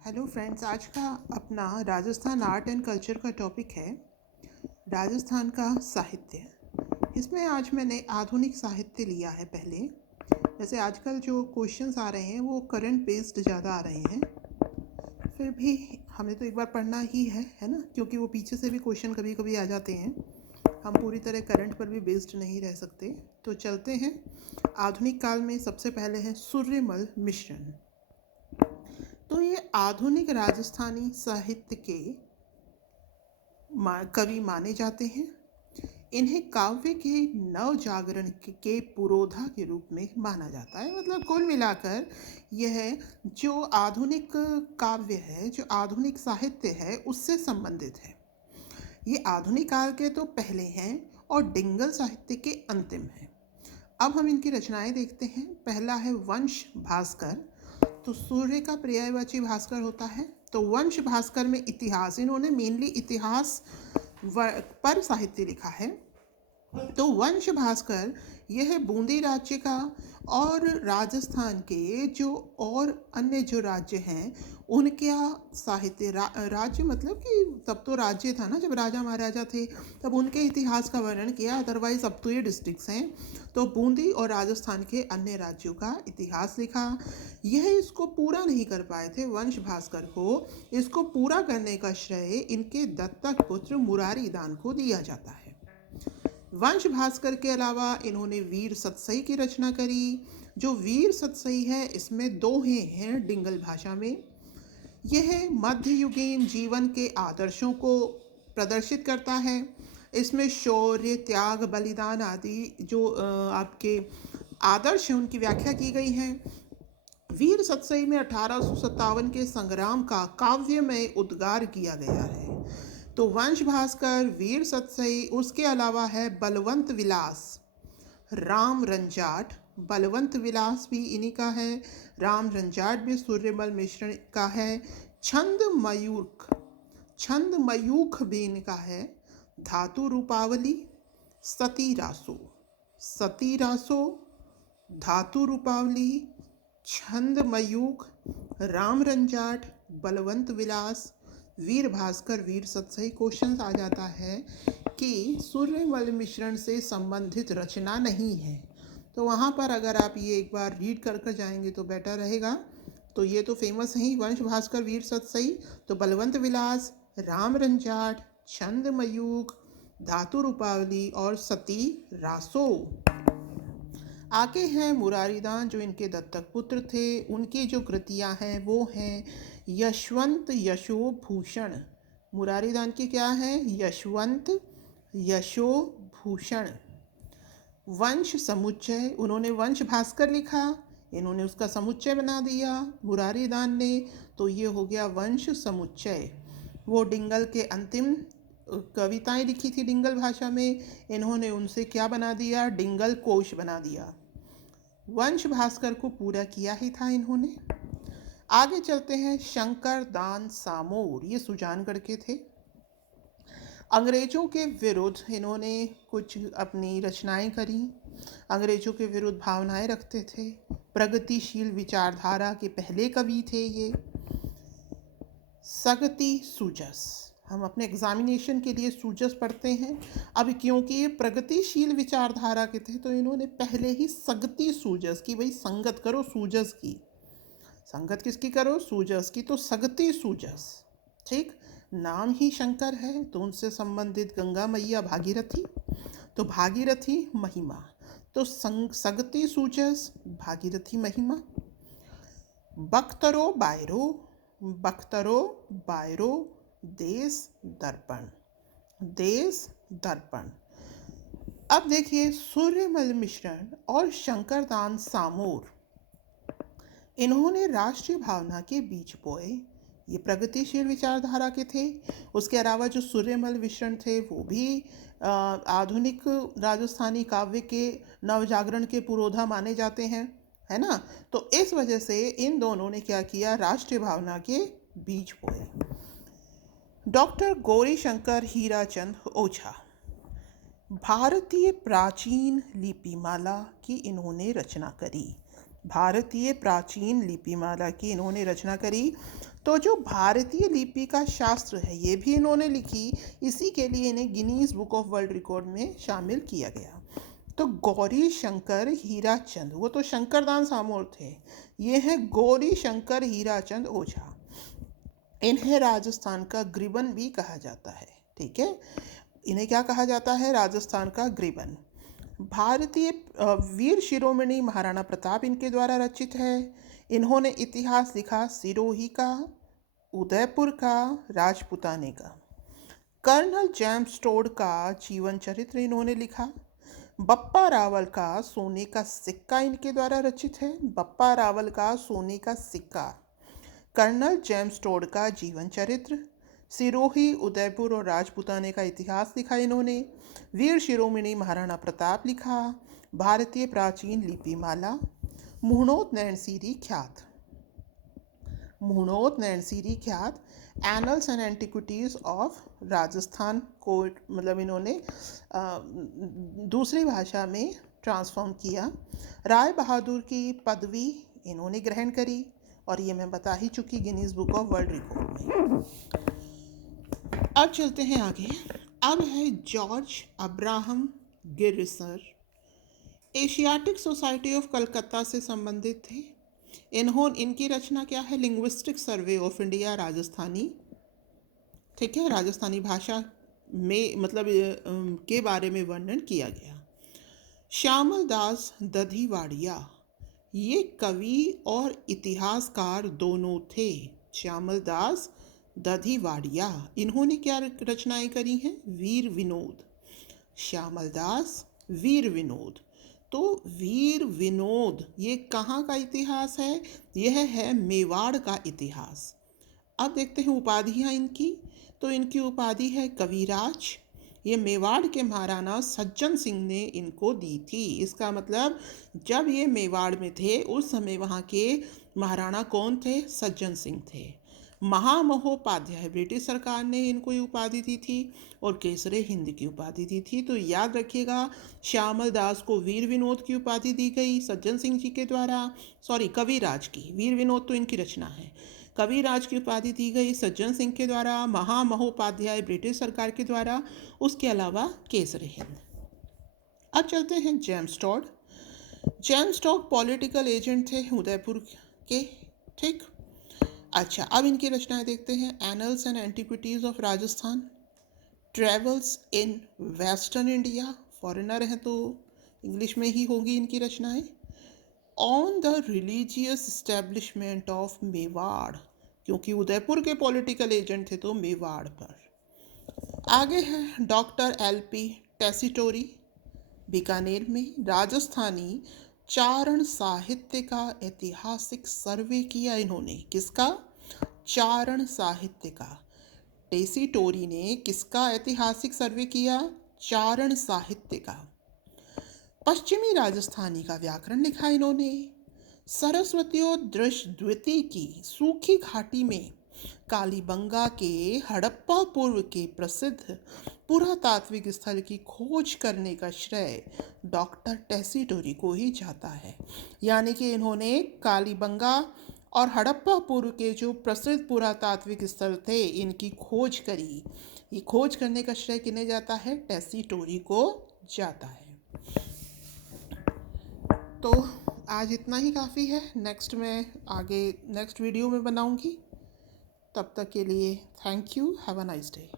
Hello friends, आज का अपना राजस्थान आर्ट एंड कल्चर का टॉपिक है राजस्थान का साहित्य। इसमें आज मैंने आधुनिक साहित्य लिया है। पहले जैसे आजकल जो क्वेश्चंस आ रहे हैं वो करंट बेस्ड ज़्यादा आ रहे हैं, फिर भी हमें तो एक बार पढ़ना ही है ना, क्योंकि वो पीछे से भी क्वेश्चन कभी कभी आ जाते हैं। हम पूरी तरह करंट पर भी बेस्ड नहीं रह सकते। तो चलते हैं आधुनिक काल में। सबसे पहले है सूर्यमल मिश्रण। तो ये आधुनिक राजस्थानी साहित्य के कवि माने जाते हैं। इन्हें काव्य के नव जागरण के पुरोधा के रूप में माना जाता है। मतलब कुल मिलाकर यह जो आधुनिक काव्य है, जो आधुनिक साहित्य है, उससे संबंधित है। ये आधुनिक काल के तो पहले हैं और डिंगल साहित्य के अंतिम हैं। अब हम इनकी रचनाएं देखते हैं। पहला है वंश भास्कर। तो सूर्य का पर्यायवाची भास्कर होता है। तो वंश भास्कर में इतिहास, इन्होंने मेनली इतिहास पर साहित्य लिखा है। तो वंश भास्कर यह बूंदी राज्य का और राजस्थान के जो और अन्य जो राज्य हैं उनके साहित्य राज्य, मतलब कि तब तो राज्य था ना, जब राजा महाराजा थे तब उनके इतिहास का वर्णन किया। अदरवाइज अब तो ये डिस्ट्रिक्ट्स हैं। तो बूंदी और राजस्थान के अन्य राज्यों का इतिहास लिखा। यह इसको पूरा नहीं कर पाए थे वंश भास्कर को। इसको पूरा करने का श्रेय इनके दत्तक पुत्र मुरारी दान को दिया जाता है। वंश भास्कर के अलावा इन्होंने वीर सतसई की रचना करी। जो वीर सतसई है इसमें दोहे हैं डिंगल भाषा में। यह मध्ययुगीन जीवन के आदर्शों को प्रदर्शित करता है। इसमें शौर्य, त्याग, बलिदान आदि जो आपके आदर्श हैं उनकी व्याख्या की गई है। वीर सतसई में 1857 के संग्राम का काव्यमय उद्गार किया गया है। तो वंश भास्कर, वीर सतसई, उसके अलावा है बलवंत विलास, राम रंजाट। बलवंत विलास भी इन्हीं का है। राम रंजाट भी सूर्यमल मिश्रण का है। छंद मयूख, छंद मयूख भी इनका है। धातु रूपावली, सती रासो, सती रासो, धातु रूपावली, छंद मयूख, राम रंजाट, बलवंत विलास, वीर भास्कर, वीर सतसई। क्वेश्चन आ जाता है कि सूर्यमल मिश्रण से संबंधित रचना नहीं है, तो वहाँ पर अगर आप ये एक बार रीड कर जाएंगे तो बेटर रहेगा। तो ये तो फेमस है ही, वंश भास्कर, वीर सतसई। तो बलवंत विलास, राम रंजाट, छंद मयूख, धातु रूपावली और सती रासो। आगे हैं मुरारीदान, जो इनके दत्तक पुत्र थे। उनकी जो कृतियां हैं वो हैं यशवंत यशोभूषण। मुरारीदान की क्या है? यशवंत यशोभूषण। वंश समुच्चय, उन्होंने वंश भास्कर लिखा, इन्होंने उसका समुच्चय बना दिया मुरारीदान ने, तो ये हो गया वंश समुच्चय। वो डिंगल के अंतिम कविताएं लिखी थी डिंगल भाषा में, इन्होंने उनसे क्या बना दिया? डिंगल कोश बना दिया। वंश भास्कर को पूरा किया ही था इन्होंने। आगे चलते हैं शंकर दान सामोर, ये सुजानगढ़ के थे। अंग्रेजों के विरुद्ध इन्होंने कुछ अपनी रचनाएं करी। अंग्रेजों के विरुद्ध भावनाएं रखते थे। प्रगतिशील विचारधारा के पहले कवि थे ये। सगती सूजस, हम अपने एग्जामिनेशन के लिए सूजस पढ़ते हैं। अब क्योंकि ये प्रगतिशील विचारधारा के थे तो इन्होंने पहले ही सगती सूजस की, भाई संगत करो सूजस की। संगत किसकी करो? सूजस की। तो सगती सूजस, ठीक। नाम ही शंकर है तो उनसे संबंधित गंगा मैया भागीरथी, तो भागीरथी महिमा। तो सगती सूजस, भागीरथी महिमा। बख्तरो बायरो, बख्तरो बायरो, देश दर्पण, देश दर्पण। अब देखिए सूर्यमल मिश्रण और शंकरदान सामोर, इन्होंने राष्ट्रीय भावना के बीज बोए। ये प्रगतिशील विचारधारा के थे। उसके अलावा जो सूर्यमल मिश्रण थे वो भी आधुनिक राजस्थानी काव्य के नवजागरण के पुरोधा माने जाते हैं, है ना। तो इस वजह से इन दोनों ने क्या किया? राष्ट्रीय भावना के बीज बोए। डॉक्टर गौरी शंकर हीराचंद ओझा, भारतीय प्राचीन लिपिमाला की इन्होंने रचना करी। भारतीय प्राचीन लिपिमाला की इन्होंने रचना करी। तो जो भारतीय लिपि का शास्त्र है ये भी इन्होंने लिखी, इसी के लिए इन्हें Guinness book of world record में शामिल किया गया। तो गौरी शंकर हीराचंद, वो तो शंकरदान सामोर थे, ये हैं गौरी शंकर हीराचंद ओझा। इन्हें राजस्थान का ग्रीवन भी कहा जाता है। ठीक है, इन्हें क्या कहा जाता है? राजस्थान का ग्रीवन। भारतीय वीर शिरोमणि महाराणा प्रताप इनके द्वारा रचित है। इन्होंने इतिहास लिखा सिरोही का, उदयपुर का, राजपुताने का। कर्नल जेम्स टोड का जीवन चरित्र इन्होंने लिखा। बप्पा रावल का सोने का सिक्का इनके द्वारा रचित है। बप्पा रावल का सोने का सिक्का। कर्नल जेम्स टोड का जीवन चरित्र। सिरोही, उदयपुर और राजपुताने का इतिहास लिखा इन्होंने। वीर शिरोमणि महाराणा प्रताप लिखा। भारतीय प्राचीन लिपिमाला। मुहणोत नैनसीरी ख्यात। मुहणोत नैनसीरी ख्यात annuls and antiquities of Rajasthan को मतलब इन्होंने दूसरी भाषा में ट्रांसफॉर्म किया। राय बहादुर की पदवी इन्होंने ग्रहण करी, और ये मैं बता ही चुकी Guinness book of world record में। अब चलते हैं आगे। अब है George Abraham Grierson, Asiatic Society of Calcutta से संबंधित थे। इनकी रचना क्या है? Linguistic survey of India Rajasthani. ठीक है, राजस्थानी भाषा में मतलब के बारे में वर्णन किया गया। श्यामल दास दधिवाड़िया, ये कवि और इतिहासकार दोनों थे। श्यामल दास दधिवाड़िया, इन्होंने क्या रचनाएं करी हैं? वीर विनोद। श्यामल दास वीर विनोद। तो वीर विनोद ये कहाँ का इतिहास है? यह है मेवाड़ का इतिहास। अब देखते हैं उपाधियाँ इनकी। तो इनकी उपाधि है कविराज। ये मेवाड़ के महाराणा सज्जन सिंह ने इनको दी थी। इसका मतलब जब ये मेवाड़ में थे उस समय वहाँ के महाराणा कौन थे? सज्जन सिंह थे। महामहोपाध्याय ब्रिटिश सरकार ने इनको ये उपाधि दी थी, और केसरे हिंद की उपाधि दी थी। तो याद रखिएगा, श्यामल दास को वीर विनोद की उपाधि दी गई सज्जन सिंह जी के द्वारा, सॉरी कविराज की, वीर विनोद तो इनकी रचना है। कविराज की उपाधि दी गई सज्जन सिंह के द्वारा, महामहोपाध्याय ब्रिटिश सरकार के द्वारा, उसके अलावा केसरे हिंद। अब चलते हैं James Tod. James Tod political agent थे उदयपुर के। ठीक, अच्छा, अब इनकी रचनाएं देखते हैं। Annuls and antiquities of Rajasthan, travels in western India, foreigner हैं तो इंग्लिश में ही होगी इनकी रचनाएं। On the religious establishment of Mewar, क्योंकि उदयपुर के पॉलिटिकल एजेंट थे तो मेवाड़ पर। आगे है डॉक्टर एल.पी. टेसीटोरी, बीकानेर में, राजस्थानी चारण साहित्य का ऐतिहासिक सर्वे किया इन्होंने। किसका? चारण साहित्य का। टेसीटोरी ने किसका ऐतिहासिक सर्वे किया? चारण साहित्य का। पश्चिमी राजस्थानी का व्याकरण लिखा इन्होंने। सरस्वती और द्विती की सूखी घाटी में कालीबंगा के हड़प्पा पूर्व के प्रसिद्ध पुरातात्विक स्थल की खोज करने का श्रेय डॉक्टर टेसीटोरी को ही जाता है। यानी कि इन्होंने कालीबंगा और हड़प्पा पूर्व के जो प्रसिद्ध पुरातात्विक स्थल थे इनकी खोज करी। ये खोज करने का श्रेय किन्हें जाता है? टेसीटोरी को जाता है। तो आज इतना ही काफ़ी है। नेक्स्ट वीडियो में बनाऊंगी। तब तक के लिए thank you, have a nice day.